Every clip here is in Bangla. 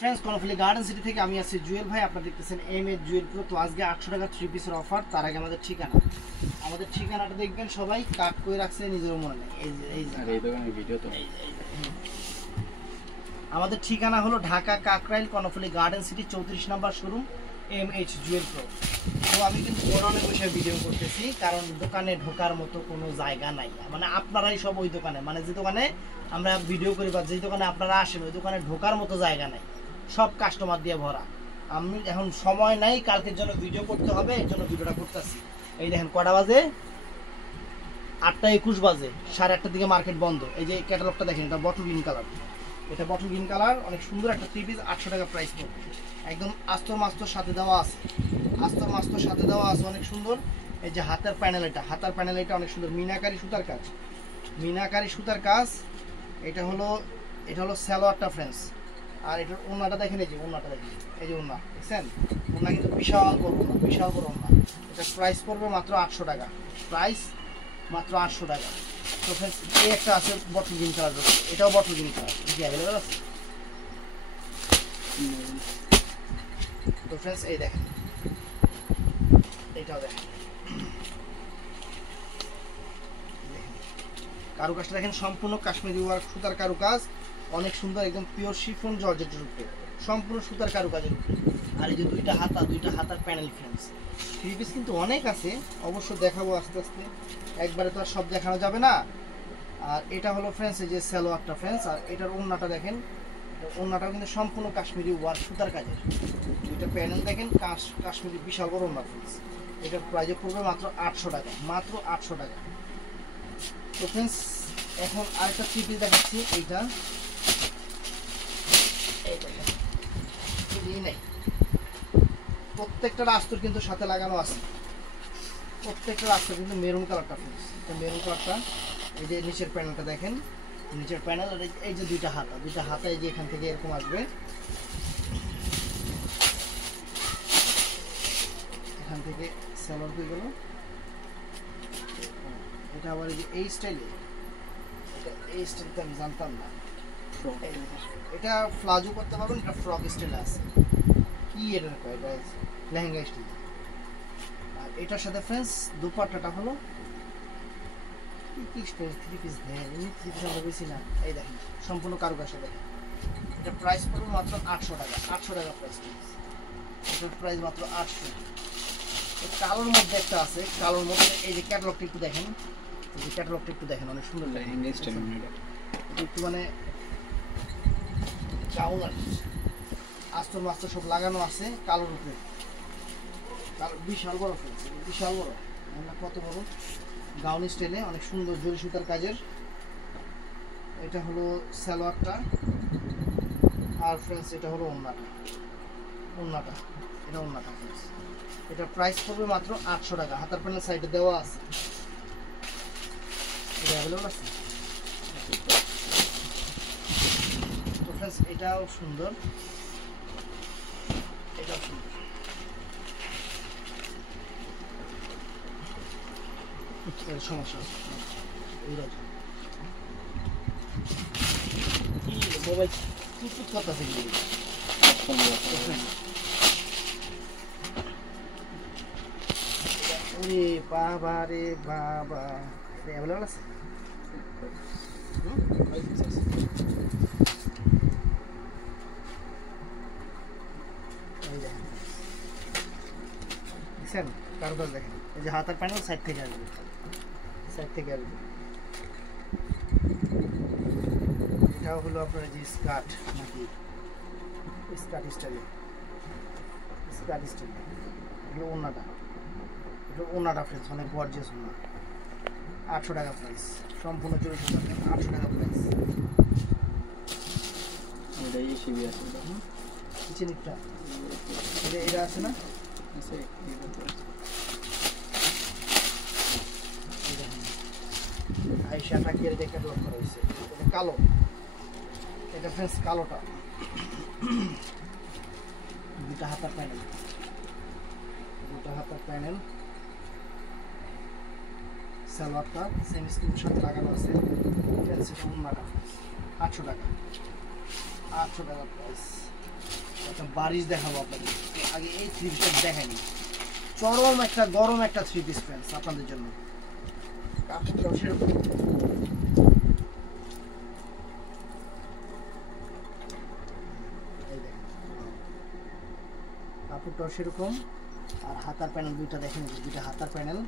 फ्रेंड्स কর্ণফুলী গার্ডেন সিটি থেকে আমি আছি জুয়েল ভাই, আপনারা দেখতেছেন এমএ জুয়েল প্রো। তো আজকে 800 টাকা 3 পিসের অফার। তার আগে আমাদের ঠিকানাটা দেখবেন সবাই, কাট করে রাখছে নিজের মনে নেই। এই দোকানের ভিডিও তো আমাদের ঠিকানা হলো ঢাকা কাকরাইল কর্ণফুলী গার্ডেন সিটি 34 নম্বর শোরুম এমএইচ জুয়েল প্রো। তো আমি কিন্তু গোডাউনে বসে ভিডিও করতেছি, কারণ দোকানে ঢোকার মতো কোনো জায়গা নাই। মানে আপনারাই সব ওই দোকানে, মানে যে দোকানে আমরা ভিডিও করি বা যে দোকানে আপনারা আসেন ওই দোকানে ঢোকার মতো জায়গা নাই, সব কাস্টমার দিয়ে ভরা। আমি এখন সময় নাই, কালকের জন্য ভিডিও করতে হবে, এর জন্য ভিডিওটা করতেছি। এই দেখেন কটা বাজে, 8:21 বাজে, 8:30টার দিকে মার্কেট বন্ধ। এই যে ক্যাটালগটা দেখেন, এটা বটল গ্রিন কালার, এটা বটল গ্রিন কালার, অনেক সুন্দর একটা 3 পিস 800 টাকা প্রাইস পড়বে। একদম আস্তর মাস্তর সাথে দেওয়া আছে, আস্তর মাস্তর সাথে দেওয়া আছে, অনেক সুন্দর। এই যে হাতের প্যানেল, এটা হাতের প্যানেল, এটা অনেক সুন্দর মিনাকারি সুতার কাজ, মিনাকারি সুতার কাজ। এটা হলো সালোয়ারটা ফ্রেন্ডস। আর এটার ওন্নাটা দেখেন, এই যে ওন্নাটা দেখেন, এই যে ওন্না দেখছেন, ওন্না কিন্তু বিশাল বড় ওন্না, বিশাল বড় ওন্না। এটা প্রাইস পড়বে মাত্র 800 টাকা, প্রাইস মাত্র 800 টাকা। তো ফ্রেন্ডস এই একটা আছে বটল গ্রিন কালার, এটাও বটল গ্রিন কালার, কি অ্যাভেলেবল আছে। তো ফ্রেন্ডস এই দেখেন, এটাও দেখেন, কারুকাজটা দেখেন, সম্পূর্ণ কাশ্মীরি ওয়ার্ক সুতার কারুকাজ, অনেক সুন্দর, একদম পিওর শিফন জর্জেটের উপরে, সম্পূর্ণ সুতার কারুকাজের উপরে। আর এই যে দুইটা হাতার প্যানেল ফ্রেন্ডস। 3 পিস কিন্তু অনেক আছে, অবশ্য দেখাবো আস্তে আস্তে, একবারে তো আর সব দেখানো যাবে না। আর এটা হলো ফ্রেন্ডস এই যে সালোয়ারটা ফ্রেন্ডস। আর এটার ওন্নাটা দেখেন, ওন্নাটাও কিন্তু সম্পূর্ণ কাশ্মীরি ওয়ার্ক সুতার কাজের। দুইটা প্যানেল দেখেন, কাশ্মীরি বিশাল বড় ওন্না ফ্রেন্ডস। এটার প্রাইসে পড়বে মাত্র 800 টাকা, মাত্র 800 টাকা। তো ফ্রেন্ডস এখন আরেকটা 3 পিস দেখাচ্ছি। এইটা প্রত্যেকটা আস্তর কিন্তু সাথে লাগানো আছে, প্রত্যেকটা আস্তর কিন্তু মেরুন কালারটা ফ্রেন্ডস। মেরুন কালারটা, এই যে নিচের প্যানেলটা দেখেন, নিচের প্যানেল। আর এই যে দুইটা হাতা এই যে এখান থেকে এরকম আসবে, এখান থেকে সালোয়ার হয়ে গেল। এটা আবার এই যে এই স্টাইলে, এই স্টাইলটা আমি জানতাম না। এটা প্লাজো করতে পারবেন, এটা ফ্রক স্টাইলে আছে, কি এটা কয় গাইস, লেহেঙ্গা স্টাইল। আর এটার সাথে ফ্রেন্ডস দুপাট্টাটা হলো কি স্টাইল 3 পিস দেয়, এমনি 3 পিস আমরা বেশি না। এই দেখেন সম্পূর্ণ কারুকাজ দেখেন। এটা প্রাইস পড়বে মাত্র 800 টাকা, 800 টাকা প্রাইস। এটার প্রাইস মাত্র 800। এই কালোর মধ্যে একটা আছে, কালোর মধ্যে এই যে ক্যাটালগটা একটু দেখেন, এই যে ক্যাটালগটা একটু দেখেন, অনেক সুন্দর লেহেঙ্গা স্টাইল। এটা একটু মানে চাউল আর আস্তর মাস্তর সব লাগানো আছে কালোর উপরে, কালো বিশাল বড় ফ্রেন্ডস, বিশাল বড়, কত বড় গাউন স্টাইলে, অনেক সুন্দর জরি সুতার কাজের। এটা হলো সালোয়ারটা। আর ফ্রেন্ডস এটা হলো ওন্নাটা, এটা ওন্নাটা ফ্রেন্ডস। এটা প্রাইস পড়বে মাত্র 800 টাকা। হাতার প্যানেল সাইডে দেওয়া আছে, এটা অ্যাভেলেবল আছে। তো ফ্রেন্ডস এটাও সুন্দর, এটাও সুন্দর। সমস্যা মোবাইল কুচকুচ করতেছে, ওরে বাবা রে বাবা, অ্যাভেলেবল আছে। দেখছেন কারুকাজ দেখেন, এই যে হাতার প্যানেল সাইড থেকে আসবে, এটাও হলো আপনার যে স্কার্ট, নাকি স্কার্ট স্টাইল, এগুলো ওন্নাটা ফ্রেন্ডস, অনেক গর্জিয়াস ওন্না। 800 টাকা প্রাইস, সম্পূর্ণ 800 টাকা প্রাইস। কিচেনিকটা এটা আছে না, আইসাটা কি এটা ক্যাটালগ করা হয়েছে, এটা কালো, এটা ফ্রেন্ডস কালোটা। দুটা হাতার প্যানেল, সালোয়ারটা সেম স্ক্রিনের সাথে লাগানো আছে। ফ্রেন্ডস এটা ওন্নাটা 800 টাকা, 800 টাকা প্রাইস। বারিশ দেখাবো আপনাদের। আগে এই থ্রি পিসটা দেখাইনি, চরম একটা গরম একটা থ্রি পিস ফ্রেন্ডস আপনাদের জন্য। কাপড়টাও সেরকম, কাপড়টাও সেরকম। আর হাতার প্যানেল দুইটা দেখেন, দুইটা হাতার প্যানেল,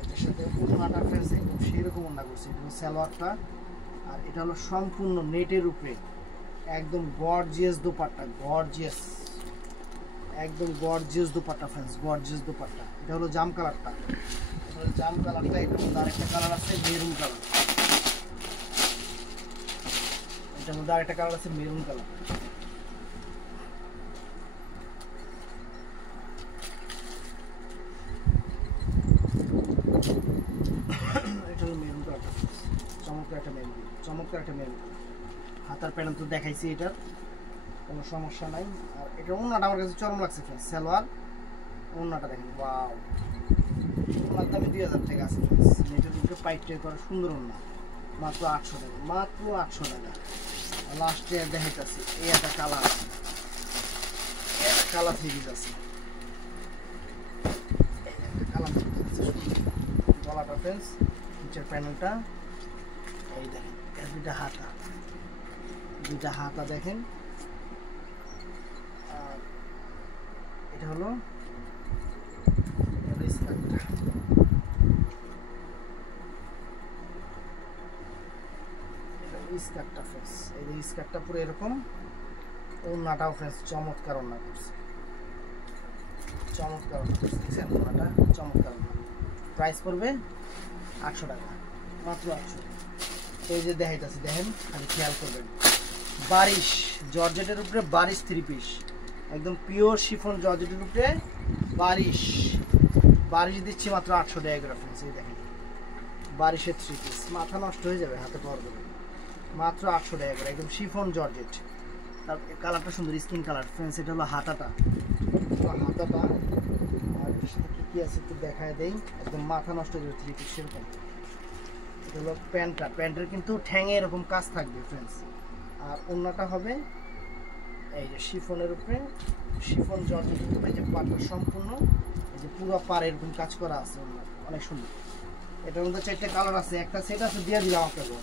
এটার সাথে ওড়নাটা ফ্রেন্ডস একদম সেরকম ওড়না করছে। এটা হলো সালোয়ারটা, আর এটা হলো সম্পূর্ণ নেটের উপরে একদম গর্জিয়াস দোপাট্টা, গর্জিয়াস, একদম gorgeous dupatta friends, gorgeous dupatta. এটা হলো জাম কালারটা, এটা হলো জাম কালারটা। এটার মধ্যে আরেকটা কালার আছে মেরুন কালার, এটার মধ্যে আরেকটা কালার আছে মেরুন কালার। এটা হলো মেরুন কালারটা, চমৎকার একটা মেরুন, চমৎকার একটা মেরুন। হাতার প্যানেল তো দেখাইছি, এটার কোনো সমস্যা নাই। আর এটা ওড়নাটা আমার কাছে চরম লাগছে ফ্রেন্ডস, সালোয়ার ওড়নাটা দেখেন, ওয়াও। ওড়নার দামে 2000 টাকা আছে ফ্রেন্ডস, নেটের উপরে পাইপ টাইপ করা সুন্দর ওড়না, মাত্র 800 টাকা, মাত্র 800 টাকা। লাস্টে দেখাইতেছি এই একটা কালার আছে, এই একটা কালার থ্রি পিস আছে, এই একটা কালার গলাটা ফ্রেন্ডস, নিচের প্যানেলটা এই দেখেন, এর দুইটা হাতা, দুইটা হাতা দেখেন। আর এটা হলো স্কার্টটা, স্কার্টটা ফ্রেন্ডস, এই যে স্কার্টটা পুরো এরকম। ওড়নাটাও ফ্রেন্ডস চমৎকার ওড়না করছে, চমৎকার ওড়না করছে, দেখছেন ওড়নাটা চমৎকার ওড়না। প্রাইস পড়বে 800 টাকা, মাত্র 800। এই যে দেখাইতেছি দেখেন, খালি খেয়াল করবেন, বারিশ জর্জেটের উপরে বারিশ থ্রি পিস, একদম পিওর শিফন জর্জেটের উপরে বারিশ, বারিশ দিচ্ছি মাত্র 800 টাকা করে ফ্রেন্ডস। এই দেখেন বারিশের থ্রি পিস, মাথা নষ্ট হয়ে যাবে হাতে পাওয়ার পরে, মাত্র 800 টাকা করে, একদম শিফন জর্জেট। তার কালারটা সুন্দর স্কিন কালার ফ্রেন্ডস। এটা হলো হাতাটা, হাতাটা। আর এটার সাথে কী কী আছে একটু দেখায় দেই, একদম মাথা নষ্ট হয়ে যাবে থ্রি পিস সেরকম। এটা হলো প্যান্টটা, প্যান্টের কিন্তু ঠ্যাঙে এরকম কাজ থাকবে ফ্রেন্ডস। আর ওড়নাটা হবে এই যে শিফনের উপরে, শিফন জর্জেটের উপরে যে পাটটা সম্পূর্ণ, এই যে পুরো পাড়ে এরকম কাজ করা আছে, অনেক সুন্দর। এটার মধ্যে 4টে কালার আছে, একটা সেট আছে দিয়ে দিলাম আপনাকে,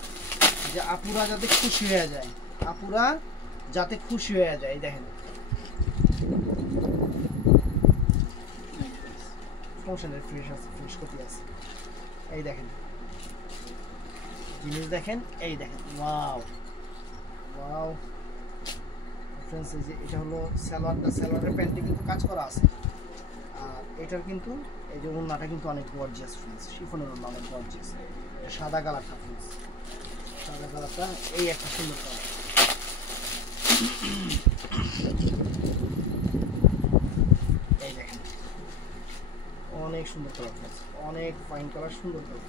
যে আপুরা যাতে খুশি হয়ে যায়, আপুরা যাতে খুশি হয়ে যায়। দেখেন ফ্রেশ আছে, ফ্রেশ কপি আছে। এই দেখেন জিনিস দেখেন, এই দেখেন, ওয়াও ওয়াও ফ্রেন্ডস। এই যে এটা হলো সালোয়ারটা, সালোয়ারের প্যান্টে কিন্তু কাজ করা আছে। আর এটার কিন্তু এই যে ওড়নাটা কিন্তু অনেক গর্জিয়াস ফ্রেন্ডস, শিফনের ওড়না অনেক গর্জিয়াস। সাদা কালারটা ফ্রেন্ডস, সাদা কালারটা এই একটা সুন্দর কালার। এই দেখেন অনেক সুন্দর কালার ফ্রেন্ডস, অনেক ফাইন কালার, সুন্দর কালার।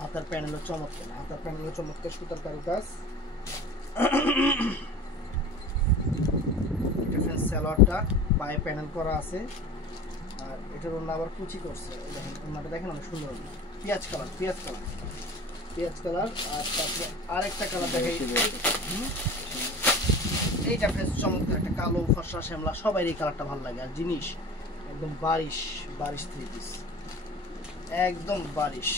হাতার প্যানেলও চমৎকার, হাতার প্যানেলও চমৎকার, সুতার কারুকাজ। এটা ফ্রেন্ডস সালোয়ারটা পায়ে প্যানেল করা আছে। আর এটার ওড়না আবার কুচি করছে, দেখেন ওড়নাটা দেখেন অনেক সুন্দর, পেঁয়াজ কালার, পেঁয়াজ কালার, পেঁয়াজ কালার। আর তারপরে আরেকটা কালার দেখে, এইটা ফ্রেন্ডস চমৎকার একটা কালো ফর্সা শ্যামলা, সবাই এই কালারটা ভালো লাগে। আর জিনিস একদম বারিশ, বারিশ থ্রি পিস, একদম বারিশ।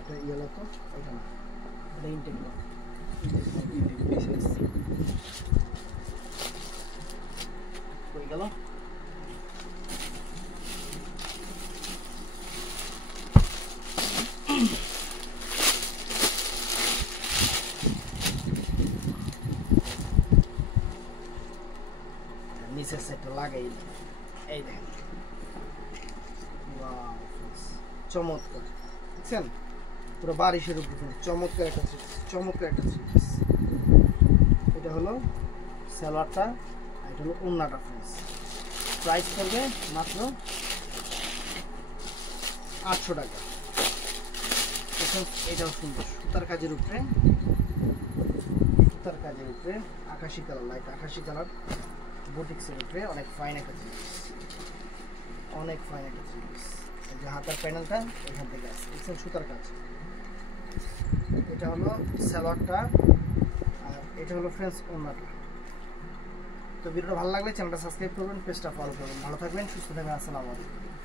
একটা ইয়েলো তো এখানে, এটা ইনটেক হয়ে গেল। নিচের সেটটা লাগাই, এই দেখেন চমৎকার, দেখছেন পুরো বারিশের উপর চমৎকার একটা থ্রি পিস, চমৎকার একটা থ্রি পিস। এটা হলো সালোয়ারটা, এটা হলো ওড়নাটা ফ্রেন্ডস। প্রাইস করবে মাত্র 800 টাকা। এটাও সুন্দর, সুতার কাজের উপরে, সুতার কাজের উপরে আকাশি কালার, লাইট আকাশি কালার, বুটিক্সের উপরে অনেক ফাইন একটা থ্রি পিস, অনেক ফাইন একটা থ্রি পিস। এই যে হাতার প্যানেলটা এখান থেকে আছে, দেখছেন সুতার কাজ। এটা হলো সালোয়ারটা, আর এটা হলো ফ্রেন্ডস ওড়নাটা, তো ভিডিওটা ভালো লাগলে চ্যানেলটা সাবস্ক্রাইব করবেন, পেজটা ফলো করবেন। ভালো থাকবেন, সুস্থ থাকবেন। আসসালামু আলাইকুম।